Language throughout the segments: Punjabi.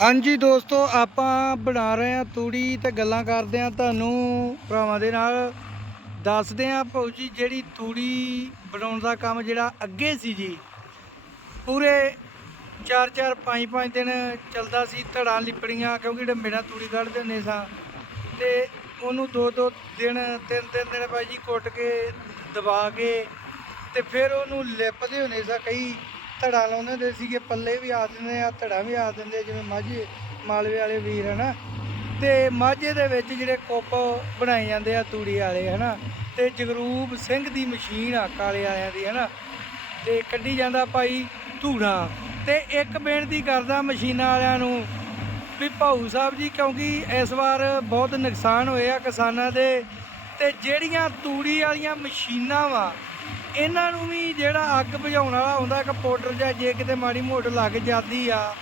ਹਾਂਜੀ ਦੋਸਤੋ, ਆਪਾਂ ਬਣਾ ਰਹੇ ਹਾਂ ਤੂੜੀ ਤੇ ਗੱਲਾਂ ਕਰਦੇ ਹਾਂ ਤੁਹਾਨੂੰ ਭਰਾਵਾਂ ਦੇ ਨਾਲ। ਦੱਸਦੇ ਹਾਂ ਭਾਊ ਜੀ, ਜਿਹੜੀ ਤੂੜੀ ਬਣਾਉਣ ਦਾ ਕੰਮ ਜਿਹੜਾ ਅੱਗੇ ਸੀ ਜੀ, ਪੂਰੇ 4-4 5-5 ਦਿਨ ਚੱਲਦਾ ਸੀ, ਧੜਾਂ ਲਿਪੜੀਆਂ, ਕਿਉਂਕਿ ਡੰਬੇ ਨਾਲ ਤੂੜੀ ਕੱਢਦੇ ਹੁੰਦੇ ਸਾਂ, ਤੇ ਉਹਨੂੰ ਦੋ ਦੋ ਦਿਨ, ਤਿੰਨ ਤਿੰਨ ਦਿਨ ਭਾਈ ਜੀ ਕੁੱਟ ਕੇ, ਦਬਾ ਕੇ, ਤੇ ਫਿਰ ਉਹਨੂੰ ਲਿਪਦੇ ਹੁੰਦੇ ਸਾਂ ਕਈ ਧੜਾ ਲਾਉਂਦੇ ਹੁੰਦੇ ਸੀਗੇ, ਪੱਲੇ ਵੀ ਆ ਦਿੰਦੇ ਆ, ਧੜਾ ਵੀ ਆ ਦਿੰਦੇ ਜਿਵੇਂ ਮਾਝੇ, ਮਾਲਵੇ ਵਾਲੇ ਵੀਰ, ਹਨਾ? ਤੇ ਮਾਝੇ ਦੇ ਵਿੱਚ ਜਿਹੜੇ ਕੁੱਪ ਬਣਾਏ ਜਾਂਦੇ ਆ, ਤੂੜੀ ਵਾਲੇ, ਹਨਾ? ਤੇ ਜਗਰੂਪ ਸਿੰਘ ਦੀ ਮਸ਼ੀਨ ਆ, ਕਾਲੇ ਆਇਆਂ ਦੀ, ਹਨਾ? ਤੇ ਕੱਢੀ ਜਾਂਦਾ ਭਾਈ ਧੂੜਾ। ਤੇ ਇੱਕ ਬੇਨਤੀ ਕਰਦਾ ਮਸ਼ੀਨਾਂ ਵਾਲਿਆਂ ਨੂੰ ਵੀ ਭਾਊ ਸਾਹਿਬ ਜੀ, ਕਿਉਂਕਿ ਇਸ ਵਾਰ ਬਹੁਤ ਨੁਕਸਾਨ ਹੋਏ ਆ ਕਿਸਾਨਾਂ ਦੇ। ਤੇ ਜਿਹੜੀਆਂ ਤੂੜੀ ਵਾਲੀਆਂ ਮਸ਼ੀਨਾਂ ਵਾ ਇਹਨਾਂ ਨੂੰ ਵੀ ਜਿਹੜਾ ਅੱਗ ਬੁਝਾਉਣ ਵਾਲਾ ਹੁੰਦਾ, ਇੱਕ ਪਾਊਡਰ ਜਾਂ ਜੇ ਕਿਤੇ ਮਾੜੀ ਮੋਟ ਲੱਗ ਜਾਂਦੀ ਆ,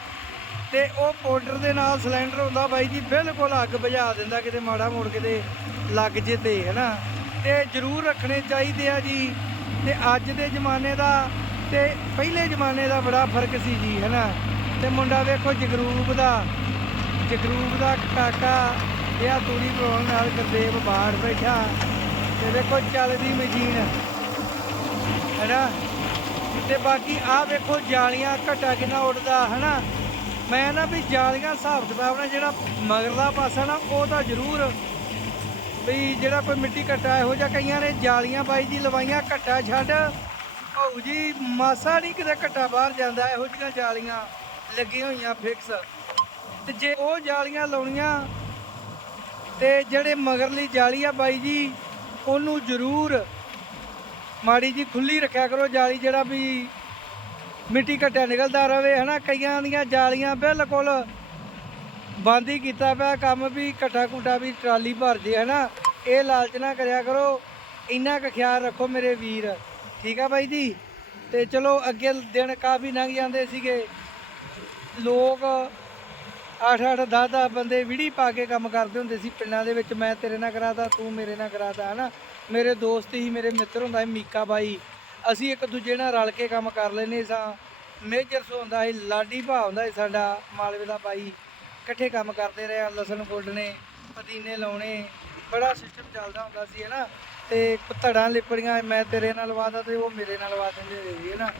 ਤੇ ਉਹ ਪਾਊਡਰ ਦੇ ਨਾਲ ਸਿਲੰਡਰ ਹੁੰਦਾ ਬਾਈ ਜੀ, ਬਿਲਕੁਲ ਅੱਗ ਬੁਝਾ ਦਿੰਦਾ ਕਿਤੇ ਮਾੜਾ ਮੋੜ ਕਿਤੇ ਲੱਗ ਜੇ ਤੇ, ਹਨਾ? ਤੇ ਜ਼ਰੂਰ ਰੱਖਣੇ ਚਾਹੀਦੇ ਆ ਜੀ। ਤੇ ਅੱਜ ਦੇ ਜ਼ਮਾਨੇ ਦਾ ਤੇ ਪਹਿਲੇ ਜ਼ਮਾਨੇ ਦਾ ਬੜਾ ਫ਼ਰਕ ਸੀ ਜੀ, ਹਨਾ? ਤੇ ਮੁੰਡਾ ਵੇਖੋ ਜਗਰੂਪ ਦਾ ਜਗਰੂਪ ਦਾ ਕਾਕਾ, ਇਹ ਤੂੜੀ ਬਣਾਉਣ ਨਾਲ ਗੁਰਦੇਵ ਬਾਹਰ ਬੈਠਾ। ਤੇ ਵੇਖੋ ਚੱਲਦੀ ਮਸ਼ੀਨ। ਹੈਨਾ? ਤੇ ਬਾਕੀ ਆਹ ਵੇਖੋ ਜਾਲੀਆਂ ਘਟਾ ਕਿੰਨਾ ਉੱਡਦਾ, ਹਨਾ? ਮੈਂ ਨਾ ਵੀ ਜਾਲੀਆਂ ਹਿਸਾਬ ਕਿਤਾਬ ਨਾਲ ਜਿਹੜਾ ਮਗਰਲਾ ਪਾਸਾ ਨਾ, ਉਹ ਤਾਂ ਜ਼ਰੂਰ ਵੀ ਜਿਹੜਾ ਕੋਈ ਮਿੱਟੀ ਘਟਾ, ਇਹੋ ਜਿਹਾ ਕਈਆਂ ਨੇ ਜਾਲੀਆਂ ਬਾਈ ਜੀ ਲਵਾਈਆਂ, ਘਟਾ ਛੱਡ। ਭਾਊ ਜੀ, ਮਾਸਾ ਨਹੀਂ ਕਿਤੇ ਘਟਾ ਬਾਹਰ ਜਾਂਦਾ, ਇਹੋ ਜਿਹੀਆਂ ਜਾਲੀਆਂ ਲੱਗੀਆਂ ਹੋਈਆਂ ਫਿਕਸ ਤੇ ਜੇ ਉਹ ਜਾਲੀਆਂ ਲਾਉਣੀਆਂ, ਤੇ ਜਿਹੜੇ ਮਗਰਲੀ ਜਾਲੀ ਆ ਬਾਈ ਜੀ, ਉਹਨੂੰ ਜ਼ਰੂਰ ਮਾੜੀ ਜੀ ਖੁੱਲੀ ਰੱਖਿਆ ਕਰੋ ਜਾਲੀ ਜਿਹੜਾ ਵੀ ਮਿੱਟੀ ਘਟਿਆ ਨਿਕਲਦਾ ਰਵੇ, ਹਨਾ? ਕਈਆਂ ਦੀਆਂ ਜਾਲੀਆਂ ਬਿਲਕੁਲ ਬੰਦ ਹੀ ਕੀਤਾ ਪਿਆ, ਕੰਮ ਵੀ ਘਟਾ ਘੁਟਾ ਵੀ ਟਰਾਲੀ ਭਰ ਜੇ, ਹਨਾ? ਇਹ ਲਾਲਚ ਨਾ ਕਰਿਆ ਕਰੋ। ਇੰਨਾ ਕੁ ਖਿਆਲ ਰੱਖੋ ਮੇਰੇ ਵੀਰ। ਠੀਕ ਆ ਬਾਈ ਜੀ? ਤੇ ਚਲੋ ਅੱਗੇ ਦਿਨ ਕਾਫੀ ਲੰਘ ਜਾਂਦੇ ਸੀਗੇ। ਲੋਕ 8-8 10-10 ਬੰਦੇ ਵਿੜੀ ਪਾ ਕੇ ਕੰਮ ਕਰਦੇ ਹੁੰਦੇ ਸੀ। ਪਿੰਡਾਂ ਦੇ ਵਿੱਚ ਮੈਂ ਤੇਰੇ ਨਾਲ ਕਰਾਦਾ ਤੂੰ ਮੇਰੇ ਨਾਲ ਕਰਾਦਾ ਹਨਾ? ਮੇਰੇ ਦੋਸਤ ਹੀ, ਮੇਰੇ ਮਿੱਤਰ ਹੁੰਦਾ ਸੀ ਮੀਕਾ ਬਾਈ। ਅਸੀਂ ਇੱਕ ਦੂਜੇ ਨਾਲ ਰਲ ਕੇ ਕੰਮ ਕਰ ਲੈਨੇ ਸਾਂ। ਮੇਜਰ ਸੋ ਹੁੰਦਾ ਸੀ, ਲਾਡੀ ਭਾ ਹੁੰਦਾ ਸੀ ਸਾਡਾ, ਮਾਲਵੇ ਦਾ ਬਾਈ। ਇਕੱਠੇ ਕੰਮ ਕਰਦੇ ਰਹੇ ਆ, ਲਸਣ ਗੋਡਣੇ ਪਦੀਨੇ ਲਾਉਣੇ, ਬੜਾ ਸਿਸਟਮ ਚੱਲਦਾ ਹੁੰਦਾ ਸੀ, ਹਨਾ। ਤੇ ਧੜਾਂ ਲਿਪੜੀਆਂ, ਮੈਂ ਤੇਰੇ ਨਾਲ ਲਵਾਦਾ ਤੇ ਉਹ ਮੇਰੇ ਨਾਲ ਲਵਾ ਦਿੰਦੇ ਸੀ, ਹਨਾ।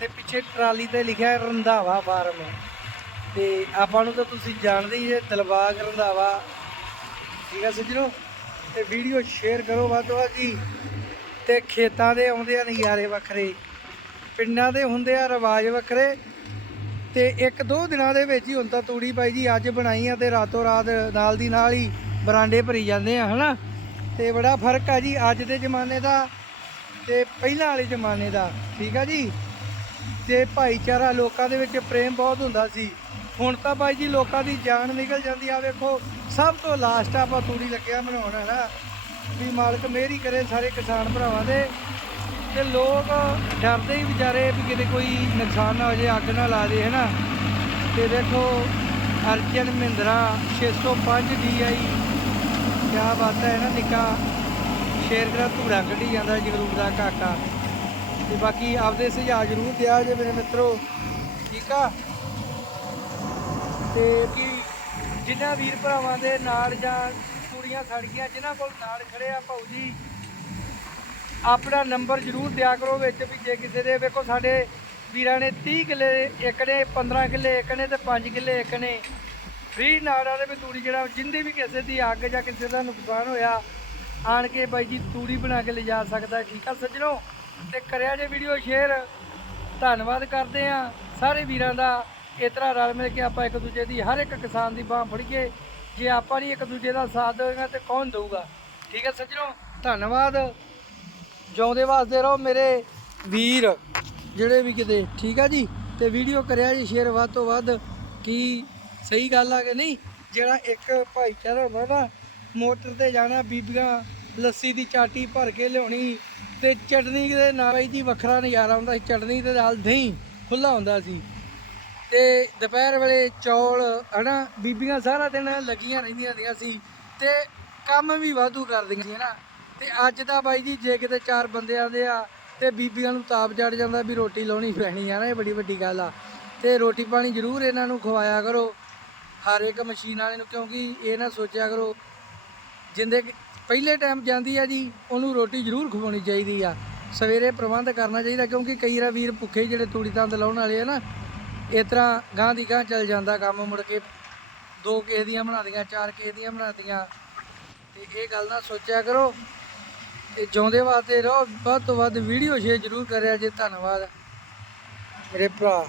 ਤੇ ਪਿੱਛੇ ਟਰਾਲੀ ਤੇ ਲਿਖਿਆ ਰੰਧਾਵਾ ਫਾਰਮ। ਤੇ ਆਪਾਂ ਨੂੰ ਤਾਂ ਤੁਸੀਂ ਜਾਣਦੇ ਹੀ ਹੈ ਦਿਲਬਾਗ ਰੰਧਾਵਾ। ਠੀਕ ਹੈ ਸੱਜਣੋ ਤੇ ਵੀਡੀਓ ਸ਼ੇਅਰ ਕਰੋ ਵੱਧ ਤੋਂ ਵੱਧ ਜੀ। ਤੇ ਖੇਤਾਂ ਦੇ ਆਉਂਦੇ ਆ ਨਜ਼ਾਰੇ ਵੱਖਰੇ, ਪਿੰਡਾਂ ਦੇ ਹੁੰਦੇ ਆ ਰਿਵਾਜ ਵੱਖਰੇ। ਤੇ ਇੱਕ ਦੋ ਦਿਨਾਂ ਦੇ ਵਿੱਚ ਹੀ ਹੁਣ ਤਾਂ ਤੂੜੀ ਬਾਈ ਜੀ ਅੱਜ ਬਣਾਈ ਆ ਤੇ ਰਾਤੋਂ ਰਾਤ ਨਾਲ ਦੀ ਨਾਲ ਹੀ ਬਰਾਂਡੇ ਭਰੀ ਜਾਂਦੇ ਆ, ਹਨਾ? ਤੇ ਬੜਾ ਫ਼ਰਕ ਆ ਜੀ ਅੱਜ ਦੇ ਜ਼ਮਾਨੇ ਦਾ ਤੇ ਪਹਿਲਾਂ ਵਾਲੇ ਜ਼ਮਾਨੇ ਦਾ, ਠੀਕ ਆ ਜੀ? ਤੇ ਭਾਈਚਾਰਾ ਲੋਕਾਂ ਦੇ ਵਿੱਚ ਪ੍ਰੇਮ ਬਹੁਤ ਹੁੰਦਾ ਸੀ। ਹੁਣ ਤਾਂ ਬਾਈ ਜੀ ਲੋਕਾਂ ਦੀ ਜਾਨ ਨਿਕਲ ਜਾਂਦੀ ਆ, ਵੇਖੋ, ਸਭ ਤੋਂ ਲਾਸਟ ਆਪਾਂ ਤੂੜੀ ਲੱਗਿਆ ਬਣਾਉਣ ਹੈ ਨਾ ਵੀ ਮਾਲਕ ਮਿਹਰ ਹੀ ਕਰੇ ਸਾਰੇ ਕਿਸਾਨ ਭਰਾਵਾਂ ਦੇ। ਤੇ ਲੋਕ ਡਰਦੇ ਹੀ ਵਿਚਾਰੇ ਵੀ ਕਿਤੇ ਕੋਈ ਨੁਕਸਾਨ ਨਾ ਹੋ ਜਾਏ ਅੱਗ ਨਾ ਲਾ ਦੇ ਹੈਨਾ? ਤੇ ਦੇਖੋ ਅਰਜਨ ਮਹਿੰਦਰਾ 605 DI ਕਿਆ ਬਾਤ ਹੈ ਨਾ ਨਿੱਕਾ? ਸ਼ੇਰ ਦਾ ਧੂੜਾ ਕੱਢੀ ਜਾਂਦਾ, ਜਗਰੂਪ ਦਾ ਕਾਕਾ। ਤੇ ਬਾਕੀ ਆਪਦੇ ਸੁਝਾਅ ਜ਼ਰੂਰ ਦਿਆ ਜੇ ਮੇਰੇ ਮਿੱਤਰੋ। ਠੀਕ ਆ? ਤੇ ਕੀ ਜਿਨ੍ਹਾਂ ਵੀਰ ਭਰਾਵਾਂ ਦੇ ਨਾਲ ਜਾਂ ਕੁੜੀਆਂ ਸੜ ਜਿਨ੍ਹਾਂ ਕੋਲ ਨਾਲ ਖੜੇ ਆ, ਭਾਊ ਜੀ, ਆਪਣਾ ਨੰਬਰ ਜ਼ਰੂਰ ਦਿਆ ਕਰੋ ਵਿੱਚ ਵੀ ਜੇ ਕਿਸੇ ਦੇ, ਵੇਖੋ ਸਾਡੇ ਵੀਰਾਂ ਨੇ 30 ਕਿੱਲੇ ਇੱਕ ਨੇ 15 ਕਿੱਲੇ ਇੱਕ ਨੇ ਤੇ 5 ਕਿੱਲੇ ਇੱਕ ਨੇ ਫ੍ਰੀ ਨਾੜਾਂ ਦੇ ਵੀ ਤੂੜੀ ਜਿਹੜਾ, ਜਿੰਦੀ ਵੀ ਕਿਸੇ ਦੀ ਅੱਗ ਜਾਂ ਕਿਸੇ ਦਾ ਨੁਕਸਾਨ ਹੋਇਆ, ਆਣ ਕੇ ਬਾਈ ਜੀ ਤੂੜੀ ਬਣਾ ਕੇ ਲਿਜਾ ਸਕਦਾ, ਠੀਕ ਆ ਸੱਜਣੋ? ਤੇ ਕਰਿਆ ਜੇ ਵੀਡੀਓ ਸ਼ੇਅਰ, ਧੰਨਵਾਦ ਕਰਦੇ ਆ ਸਾਰੇ ਵੀਰਾਂ ਦਾ। ਇਸ ਤਰ੍ਹਾਂ ਰਲ ਮਿਲ ਕੇ ਆਪਾਂ ਇੱਕ ਦੂਜੇ ਦੀ ਹਰ ਇੱਕ ਕਿਸਾਨ ਦੀ ਬਾਹ ਫੜੀਏ, ਜੇ ਆਪਾਂ ਨਹੀਂ ਇੱਕ ਦੂਜੇ ਦਾ ਸਾਥ ਦੇਵਾਂਗੇ ਤੇ ਕੌਣ ਦੇਊਗਾ? ਠੀਕ ਹੈ ਸੱਜਣੋ, ਧੰਨਵਾਦ। ਜਿਉਂਦੇ ਵਾਸਤੇ ਰਹੋ ਮੇਰੇ ਵੀਰ, ਜਿਹੜੇ ਵੀ ਕਿਤੇ, ਠੀਕ ਆ ਜੀ? ਤੇ ਵੀਡੀਓ ਕਰਿਆ ਜੀ ਸ਼ੇਅਰ ਵੱਧ ਤੋਂ ਵੱਧ। ਕੀ ਸਹੀ ਗੱਲ ਆ ਕਿ ਨਹੀਂ? ਜਿਹੜਾ ਇੱਕ ਭਾਈਚਾਰਾ ਹੁੰਦਾ ਨਾ, ਮੋਟਰ ਤੇ ਜਾਣਾ, ਬੀਬੀਆਂ ਲੱਸੀ ਦੀ ਚਾਟੀ ਭਰ ਕੇ ਲਿਆਉਣੀ ਤੇ ਚਟਨੀ ਦੇ ਨਾਲ ਹੀ ਜੀ ਵੱਖਰਾ ਨਜ਼ਾਰਾ ਹੁੰਦਾ ਸੀ। ਚਟਨੀ ਦੇ ਨਾਲ ਦਹੀਂ ਖੁੱਲਾ ਹੁੰਦਾ ਸੀ। ਤੇ ਦੁਪਹਿਰ ਵੇਲੇ ਚੌਲ, ਹਨਾ, ਬੀਬੀਆਂ ਸਾਰਾ ਦਿਨ ਲੱਗੀਆਂ ਰਹਿੰਦੀਆਂ ਹੁੰਦੀਆਂ ਸੀ ਤੇ ਕੰਮ ਵੀ ਵਾਧੂ ਕਰਦੀਆਂ ਸੀ, ਹਨਾ। ਤੇ ਅੱਜ ਦਾ ਬਾਈ ਜੀ ਜੇ ਕਿਤੇ ਚਾਰ ਬੰਦੇ ਆਉਂਦੇ ਆ ਤੇ ਬੀਬੀਆਂ ਨੂੰ ਤਾਪ ਚੜ ਜਾਂਦਾ ਵੀ ਰੋਟੀ ਲਾਉਣੀ ਪੈਣੀ ਆ ਨਾ, ਇਹ ਬੜੀ ਵੱਡੀ ਗੱਲ ਆ। ਤੇ ਰੋਟੀ ਪਾਣੀ ਜ਼ਰੂਰ ਇਹਨਾਂ ਨੂੰ ਖਵਾਇਆ ਕਰੋ। ਹਰ ਇੱਕ ਮਸ਼ੀਨ ਵਾਲੇ ਨੂੰ ਕਿਉਂਕਿ ਇਹ ਨਾ ਸੋਚਿਆ ਕਰੋ, ਜਿੰਦੇ ਪਹਿਲੇ ਟਾਈਮ ਜਾਂਦੀ ਆ ਜੀ, ਉਹਨੂੰ ਰੋਟੀ ਜ਼ਰੂਰ ਖਵਾਉਣੀ ਚਾਹੀਦੀ ਆ। ਸਵੇਰੇ ਪ੍ਰਬੰਧ ਕਰਨਾ ਚਾਹੀਦਾ ਕਿਉਂਕਿ ਕਈ ਰਾ ਵੀਰ ਭੁੱਖੇ ਜਿਹੜੇ ਤੂੜੀ ਤੰਦ ਲਾਉਣ ਵਾਲੇ ਆ ਨਾ ਇਸ ਤਰ੍ਹਾਂ ਗਾਂ ਦੀ ਗਾਂ ਚੱਲ ਜਾਂਦਾ ਕੰਮ ਮੁੜ ਕੇ, ਦੋ ਕਿਸੇ ਦੀਆਂ ਬਣਾਦੀਆਂ ਚਾਰ ਕਿਸੇ ਦੀਆਂ ਬਣਾਦੀਆਂ ਤੇ ਇਹ ਗੱਲ ਨਾ ਸੋਚਿਆ ਕਰੋ ਤੇ ਜਿਉਂਦੇ ਵਾਸਤੇ ਰਹੋ। ਵੱਧ ਤੋਂ ਵੱਧ ਵੀਡੀਓ ਸ਼ੇਅਰ ਜ਼ਰੂਰ ਕਰਿਆ ਜੇ ਧੰਨਵਾਦ। ਮੇਰੇ ਭਰਾ।